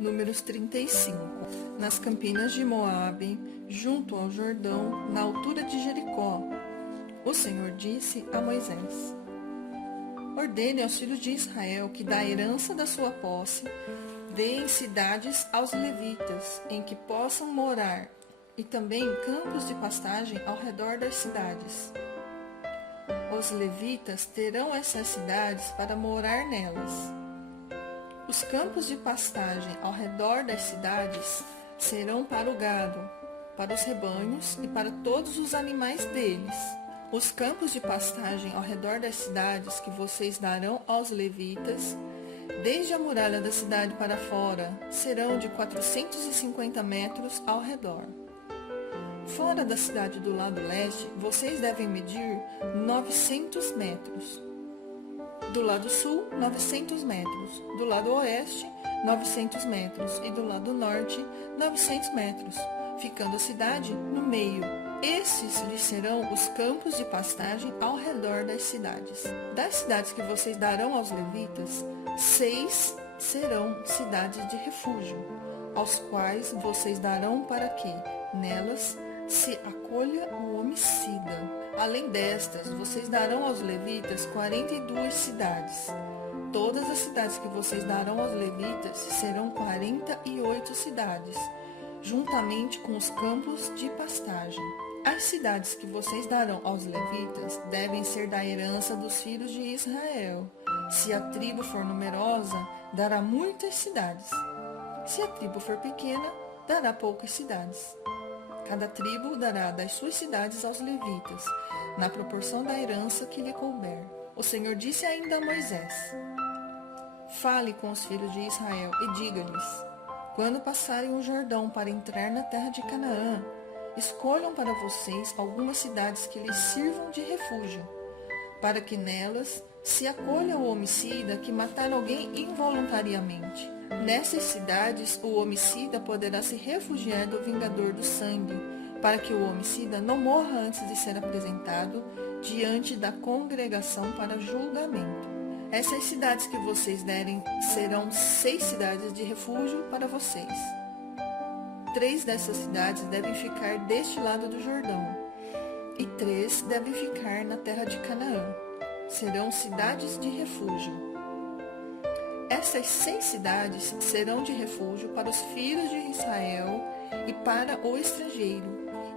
Números 35. Nas campinas de Moabe, junto ao Jordão, na altura de Jericó, o Senhor disse a Moisés: ordene aos filhos de Israel que da herança da sua posse deem cidades aos levitas, em que possam morar, e também campos de pastagem ao redor das cidades. Os levitas terão essas cidades para morar nelas. Os campos de pastagem ao redor das cidades serão para o gado, para os rebanhos e para todos os animais deles. Os campos de pastagem ao redor das cidades que vocês darão aos levitas, desde a muralha da cidade para fora, serão de 450 metros ao redor. Fora da cidade do lado leste, vocês devem medir 900 metros. Do lado sul, 900 metros. Do lado oeste, 900 metros. E do lado norte, 900 metros, ficando a cidade no meio. Esses lhes serão os campos de pastagem ao redor das cidades. Das cidades que vocês darão aos levitas, 6 serão cidades de refúgio, aos quais vocês darão para que, nelas, se acolha o homicida. Além destas, vocês darão aos levitas 42 cidades. Todas as cidades que vocês darão aos levitas serão 48 cidades, juntamente com os campos de pastagem. As cidades que vocês darão aos levitas devem ser da herança dos filhos de Israel. Se a tribo for numerosa, dará muitas cidades. Se a tribo for pequena, dará poucas cidades. Cada tribo dará das suas cidades aos levitas, na proporção da herança que lhe couber. O Senhor disse ainda a Moisés: fale com os filhos de Israel e diga-lhes: quando passarem o Jordão para entrar na terra de Canaã, escolham para vocês algumas cidades que lhes sirvam de refúgio, para que nelas se acolha o homicida que matar alguém involuntariamente. Nessas cidades, o homicida poderá se refugiar do vingador do sangue, para que o homicida não morra antes de ser apresentado diante da congregação para julgamento. Essas cidades que vocês derem serão 6 cidades de refúgio para vocês. 3 dessas cidades devem ficar deste lado do Jordão, e 3 devem ficar na terra de Canaã. Serão cidades de refúgio. Essas 6 cidades serão de refúgio para os filhos de Israel e para o estrangeiro,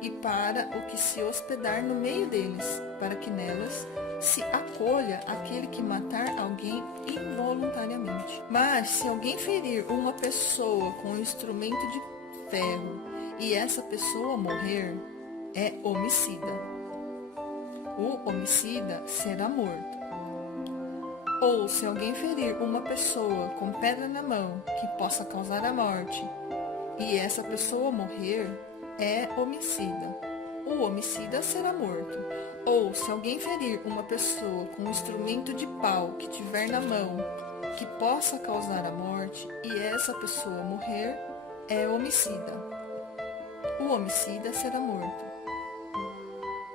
e para o que se hospedar no meio deles, para que nelas se acolha aquele que matar alguém involuntariamente. Mas se alguém ferir uma pessoa com um instrumento de ferro e essa pessoa morrer, é homicida. O homicida será morto. Ou se alguém ferir uma pessoa com pedra na mão que possa causar a morte, e essa pessoa morrer, é homicida. O homicida será morto. Ou se alguém ferir uma pessoa com um instrumento de pau que tiver na mão, que possa causar a morte, e essa pessoa morrer, é homicida. O homicida será morto.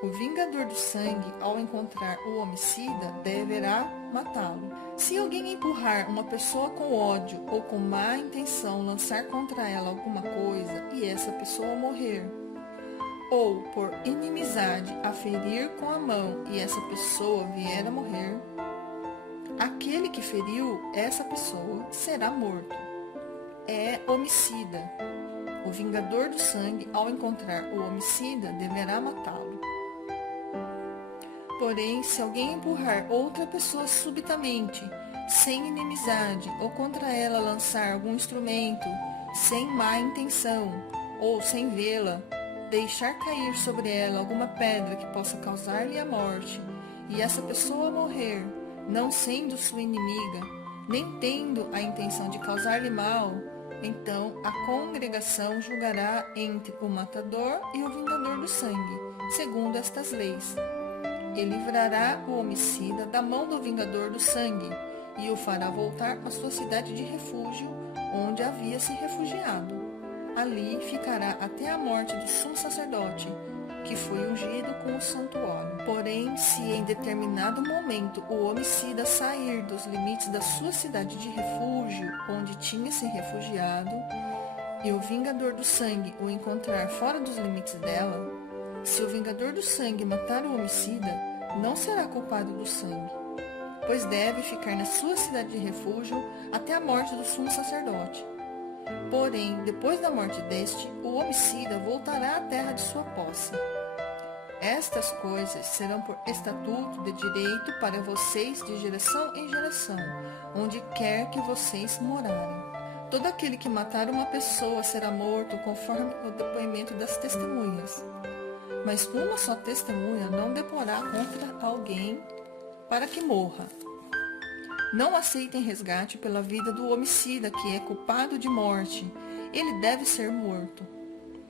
O vingador do sangue, ao encontrar o homicida, deverá matá-lo. Se alguém empurrar uma pessoa com ódio ou com má intenção lançar contra ela alguma coisa e essa pessoa morrer, ou por inimizade a ferir com a mão e essa pessoa vier a morrer, aquele que feriu essa pessoa será morto. É homicida. O vingador do sangue, ao encontrar o homicida, deverá matá-lo. Porém, se alguém empurrar outra pessoa subitamente, sem inimizade, ou contra ela lançar algum instrumento, sem má intenção, ou sem vê-la, deixar cair sobre ela alguma pedra que possa causar-lhe a morte, e essa pessoa morrer, não sendo sua inimiga, nem tendo a intenção de causar-lhe mal, então a congregação julgará entre o matador e o vingador do sangue, segundo estas leis. E livrará o homicida da mão do vingador do sangue, e o fará voltar à sua cidade de refúgio, onde havia se refugiado. Ali ficará até a morte do sumo sacerdote, que foi ungido com o santo óleo. Porém, se em determinado momento o homicida sair dos limites da sua cidade de refúgio, onde tinha se refugiado, e o vingador do sangue o encontrar fora dos limites dela, se o vingador do sangue matar o homicida, não será culpado do sangue, pois deve ficar na sua cidade de refúgio até a morte do sumo sacerdote. Porém, depois da morte deste, o homicida voltará à terra de sua posse. Estas coisas serão por estatuto de direito para vocês de geração em geração, onde quer que vocês morarem. Todo aquele que matar uma pessoa será morto conforme o depoimento das testemunhas. Mas uma só testemunha não deporá contra alguém para que morra. Não aceitem resgate pela vida do homicida que é culpado de morte. Ele deve ser morto.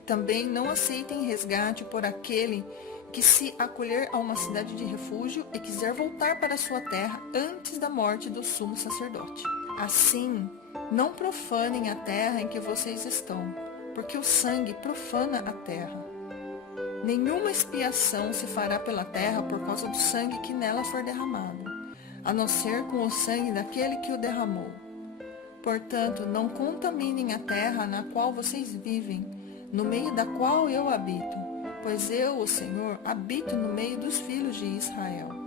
Também não aceitem resgate por aquele que se acolher a uma cidade de refúgio e quiser voltar para sua terra antes da morte do sumo sacerdote. Assim, não profanem a terra em que vocês estão, porque o sangue profana a terra. Nenhuma expiação se fará pela terra por causa do sangue que nela for derramado, a não ser com o sangue daquele que o derramou. Portanto, não contaminem a terra na qual vocês vivem, no meio da qual eu habito, pois eu, o Senhor, habito no meio dos filhos de Israel.